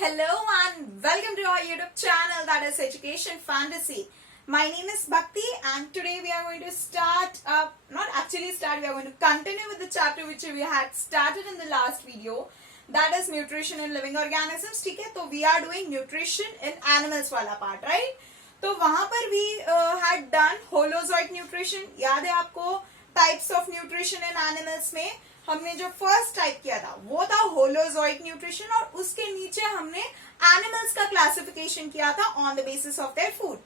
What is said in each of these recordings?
Hello and welcome to our YouTube channel, that is Education Fantasy. My name is Bhakti and today we are going to we are going to continue with the chapter which we had started in the last video, that is nutrition in living organisms. ठीक है, तो we are doing nutrition in animals वाला part, right? तो वहां पर we had done holozoic nutrition. याद है आपको types of nutrition in animals में हमने जो फर्स्ट टाइप किया था वो था होलोजोइक न्यूट्रिशन और उसके नीचे हमने एनिमल्स का क्लासिफिकेशन किया था on the basis of their food.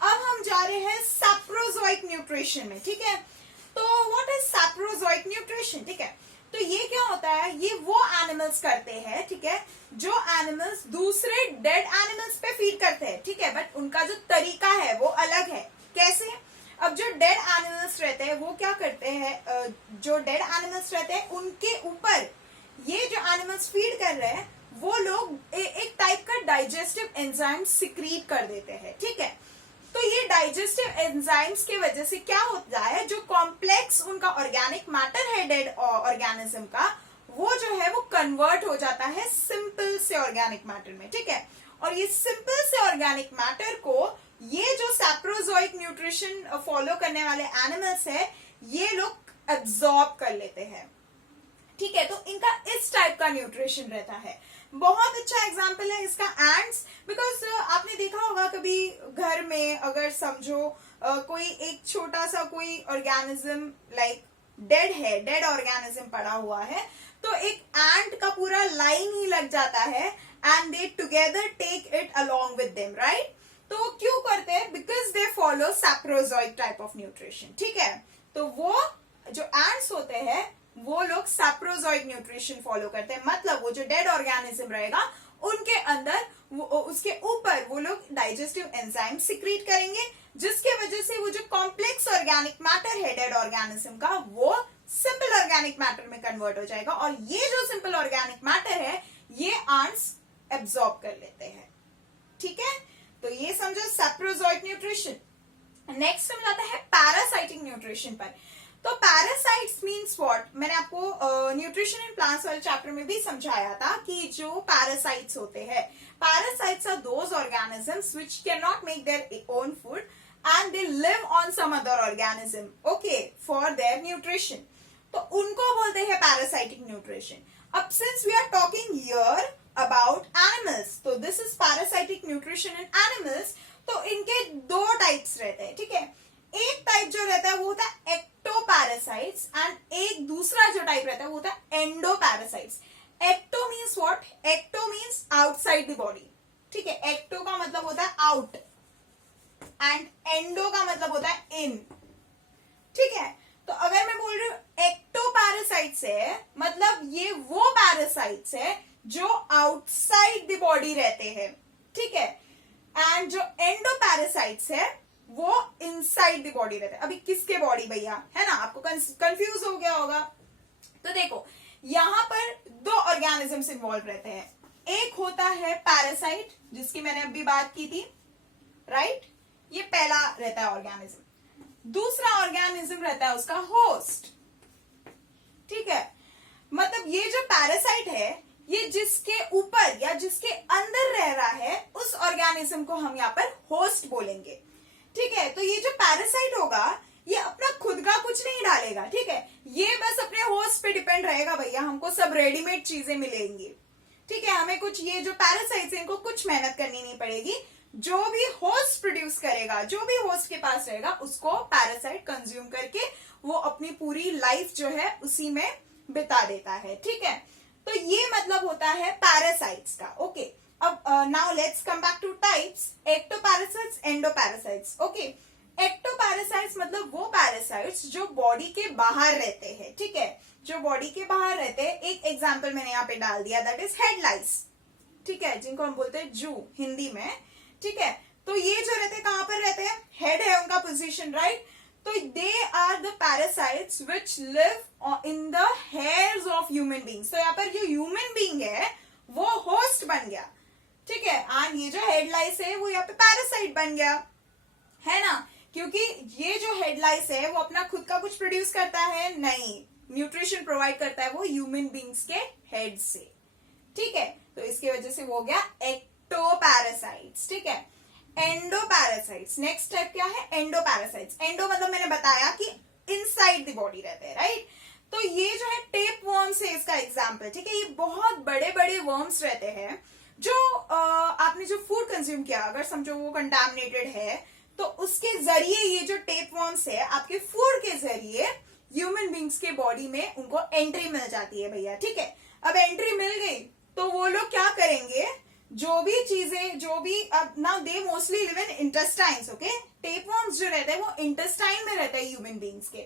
अब हम जा रहे हैं सैप्रोजोइक न्यूट्रिशन में. ठीक है, तो व्हाट इज सैप्रोजोइक न्यूट्रिशन? ठीक है, तो ये क्या होता है, ये वो एनिमल्स करते हैं, ठीक है, जो एनिमल्स दूसरे डेड एनिमल्स पे फीड करते हैं. ठीक है, बट उनका जो तरीका है वो अलग है. कैसे? अब जो डेड एनिमल्स रहते हैं वो क्या करते हैं, जो डेड एनिमल्स रहते हैं उनके ऊपर ये जो एनिमल्स फीड कर रहे हैं वो लोग एक टाइप का डाइजेस्टिव एंजाइम सिक्रीट कर देते हैं. ठीक है, तो ये डाइजेस्टिव एंजाइम्स के वजह से क्या होता है, जो कॉम्प्लेक्स उनका ऑर्गेनिक मैटर है डेड ऑर्गेनिज्म का, वो जो है वो कन्वर्ट हो जाता है सिंपल से ऑर्गेनिक मैटर में. ठीक है, और ये सिंपल से ऑर्गेनिक मैटर को ये जो सैप्रोजोइक न्यूट्रिशन फॉलो करने वाले एनिमल्स है ये लोग एब्जॉर्ब कर लेते हैं. ठीक है, तो इनका इस टाइप का न्यूट्रिशन रहता है. बहुत अच्छा एग्जांपल है इसका एंड्स, बिकॉज आपने देखा होगा कभी घर में अगर समझो कोई एक छोटा सा कोई ऑर्गेनिज्म लाइक डेड है, डेड ऑर्गेनिज्म पड़ा हुआ है, तो एक एंट का पूरा लाइन ही लग जाता है and they together take it along with them, right? तो क्यों करते हैं? Because they follow saprozoic type of nutrition. ठीक है, तो वो जो एंट्स होते हैं वो लोग सैप्रोजोइक न्यूट्रिशन फॉलो करते हैं. मतलब वो जो डेड ऑर्गेनिज्म रहेगा उनके अंदर उसके ऊपर वो लोग डाइजेस्टिव एंजाइम सिक्रीट करेंगे, जिसके वजह से वो जो कॉम्प्लेक्स ऑर्गेनिक मैटर है डेड ऑर्गेनिज्म का वो सिंपल ऑर्गेनिक मैटर में कन्वर्ट हो जाएगा. और ये जो सिंपल ऑर्गेनिक मैटर है ये एंट्स एब्जॉर्ब कर लेते हैं. ठीक है, तो ये समझो सैप्रोजोइक न्यूट्रिशन. नेक्स्ट हम जाते हैं पैरासाइटिक न्यूट्रिशन पर. तो पैरासाइट्स मीन्स व्हाट, मैंने आपको न्यूट्रिशन इन प्लांट्स वाले चैप्टर में भी समझाया था कि जो पैरासाइट्स होते हैं, parasites are those organisms which can not make their own food and they live on some other organism, okay, for their nutrition. तो उनको बोलते हैं पैरासाइटिक न्यूट्रिशन. अब since we are talking here about animals, तो this is parasitic nutrition in animals. तो इनके दो types रहते हैं. ठीक है, एक टाइप जो रहता है वो होता है एक्टोपैरासाइट्स एंड एक दूसरा जो टाइप रहता है वो होता है endoparasites. Ecto means what? Ecto means outside the body. ठीक है, एक्टो का मतलब होता है आउट एंड एंडो का मतलब होता है इन. ठीक है, तो अगर मैं बोल रही हूं एक्टोपैरासाइट्स है, मतलब ये वो पैरासाइट्स है जो आउटसाइड द बॉडी रहते हैं. ठीक है, एंड जो एंडोपैरासाइट्स है वो इनसाइड द बॉडी रहते हैं. अभी किसके बॉडी भैया, है ना, आपको कंफ्यूज हो गया होगा. तो देखो यहां पर दो ऑर्गेनिजम्स इन्वॉल्व रहते हैं. एक होता है पैरासाइट जिसकी मैंने अभी बात की थी, राइट? ये पहला रहता है ऑर्गेनिज्म. दूसरा ऑर्गेनिज्म रहता है उसका होस्ट. ठीक है, मतलब ये जो पैरासाइट है ये जिसके ऊपर या जिसके अंदर रह रहा है उस ऑर्गेनिज्म को हम यहाँ पर होस्ट बोलेंगे. ठीक है, तो ये जो पैरासाइट होगा ये अपना खुद का कुछ नहीं डालेगा. ठीक है, ये बस अपने होस्ट पे डिपेंड रहेगा. भैया हमको सब रेडीमेड चीजें मिलेंगी. ठीक है, हमें कुछ ये जो पैरासाइट्स हैं इनको कुछ मेहनत करनी नहीं पड़ेगी. जो भी होस्ट प्रोड्यूस करेगा, जो भी होस्ट के पास रहेगा उसको पैरासाइट कंज्यूम करके वो अपनी पूरी लाइफ जो है उसी में बिता देता है. ठीक है, तो ये मतलब होता है पैरासाइट्स का. ओके, अब now let's come back two types. Ectoparasites, endoparasites. Okay, ectoparasites मतलब वो पैरासाइट्स जो बॉडी के बाहर रहते हैं. ठीक है, जो बॉडी के बाहर रहते हैं. एक एग्जांपल मैंने यहाँ पे डाल दिया, दैट इज हेड लाइस. ठीक है, जिनको हम बोलते हैं जू हिंदी में. ठीक है, तो ये जो रहते हैं कहां पर रहते हैं? हेड है उनका पोजीशन, राइट? तो they are the parasites which live in the hairs of human beings. तो यहाँ पर जो ह्यूमन बींग है वो होस्ट बन गया. ठीक है, एंड ये जो हेड लाइस है वो यहाँ पे पैरासाइट बन गया, है ना? क्योंकि ये जो हेड लाइस है वो अपना खुद का कुछ प्रोड्यूस करता है नहीं, न्यूट्रिशन प्रोवाइड करता है वो ह्यूमन बींग्स के हेड से. ठीक है, तो इसकी वजह से वो हो गया एक्टोपैरासाइट्स, ठीक है। एंडोपैरासाइट्स, नेक्स्ट स्टेप क्या है, एंडोपैरासाइट्स। एंडो मतलब मैंने बताया कि इनसाइड द बॉडी रहते हैं, राइट। तो ये जो है टेप वर्म्स है इसका एग्जाम्पल, ठीक है। ये बहुत बड़े बड़े वर्म्स रहते हैं जो आपने जो फूड कंज्यूम किया, अगर समझो वो कंटामिनेटेड है, तो उसके जरिए ये जो टेप वर्म्स है आपके फूड के जरिए ह्यूमन बींग्स के बॉडी में उनको एंट्री मिल जाती है भैया, ठीक है। अब एंट्री मिल गई तो वो लोग क्या करेंगे, जो भी चीजें, जो भी, अब ना they mostly live in intestines, okay. Tape worms जो रहते हैं वो इंटेस्टाइन में रहते हैं ह्यूमन बींग्स के।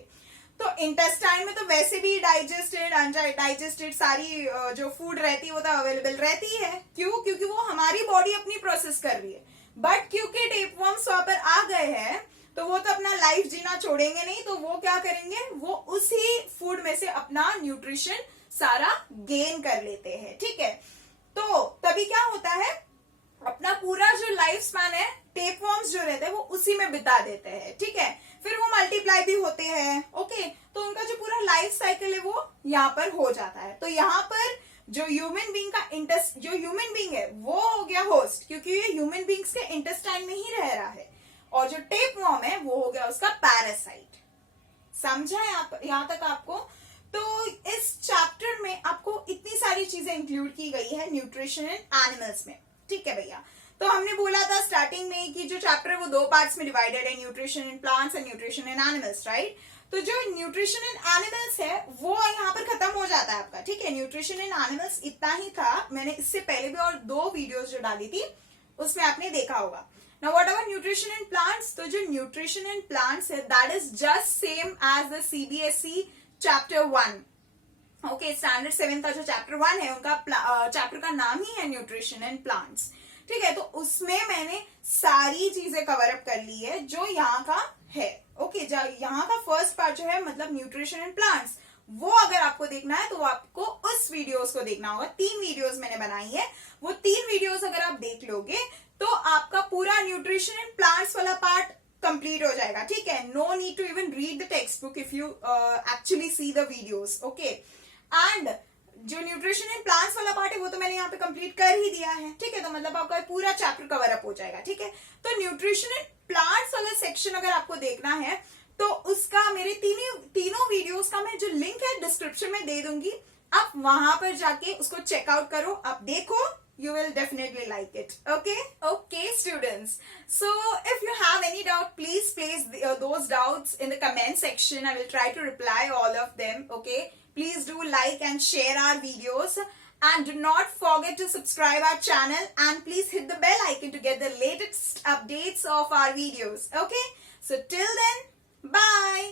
तो इंटेस्टाइन में तो वैसे भी डाइजेस्टेड अनडाइजेस्टेड सारी जो फूड रहती है वो तो अवेलेबल रहती है, क्यों, क्योंकि वो हमारी बॉडी अपनी प्रोसेस कर रही है। बट क्योंकि टेप वर्म्स वहां पर आ गए हैं तो वो तो अपना लाइफ जीना छोड़ेंगे नहीं, तो वो क्या करेंगे, वो उसी फूड में से अपना न्यूट्रिशन सारा गेन कर लेते हैं, ठीक है। तो तभी क्या होता है, अपना पूरा जो लाइफ स्पैन है टेप वर्म्स जो रहते हैं वो उसी में बिता देते हैं, ठीक है। फिर वो मल्टीप्लाई भी होते हैं, ओके। तो उनका जो पूरा लाइफ साइकिल है वो यहाँ पर हो जाता है। तो यहाँ पर जो ह्यूमन बींग का जो ह्यूमन बींग है वो हो गया होस्ट, क्योंकि ये ह्यूमन बींग्स के इंटेस्टाइन में ही रह रहा है। और जो टेप वर्म है वो हो गया उसका पैरासाइट। समझा है यहाँ तक आपको? तो इस चैप्टर में आपको इतनी सारी चीजें इंक्लूड की गई है न्यूट्रिशन इन एनिमल्स में, ठीक है भैया। तो हमने बोला था स्टार्टिंग में कि जो चैप्टर है वो दो पार्ट्स में डिवाइडेड है, nutrition in plants and nutrition in animals, right. तो जो न्यूट्रिशन इन एनिमल्स है वो यहाँ पर खत्म हो जाता है आपका, ठीक है। न्यूट्रिशन इन एनिमल्स इतना ही था, मैंने इससे पहले भी और 2 वीडियोस जो डाली थी उसमें आपने देखा होगा। Now what about nutrition in plants? तो जो nutrition in plants है that is just same as the CBSE chapter 1. Okay, standard 7 का जो chapter 1 है उनका chapter का नाम ही है nutrition in plants. ठीक है, तो उसमें मैंने सारी चीजें कवर अप कर ली है जो यहाँ का है। ओके, यहाँ का फर्स्ट पार्ट जो है मतलब न्यूट्रिशन इन प्लांट्स, वो अगर आपको देखना है तो वो आपको उस वीडियोस को देखना होगा। 3 वीडियोस मैंने बनाई है, वो 3 वीडियोस अगर आप देख लोगे तो आपका पूरा न्यूट्रिशन इन प्लांट्स वाला पार्ट कंप्लीट हो जाएगा, ठीक है। No need to even read the text book if you actually see the videos, okay. And जो न्यूट्रिशन इन प्लांट्स वाला पार्ट है वो तो मैंने यहाँ पे कंप्लीट कर ही दिया है, ठीक है। तो मतलब आपका पूरा चैप्टर कवर अप हो जाएगा, ठीक है। तो न्यूट्रिशन इन प्लांट्स वाला सेक्शन अगर आपको देखना है तो उसका मेरे तीनों वीडियोस का मैं जो लिंक है डिस्क्रिप्शन में दे दूंगी, आप वहां पर जाके उसको चेकआउट करो, आप देखो, you will definitely like it. Okay students, so if you have any doubt please place those doubts in the comment section. I will try to reply all of them. Okay, please do like and share our videos and do not forget to subscribe our channel and please hit the bell icon to get the latest updates of our videos. Okay, so till then, bye.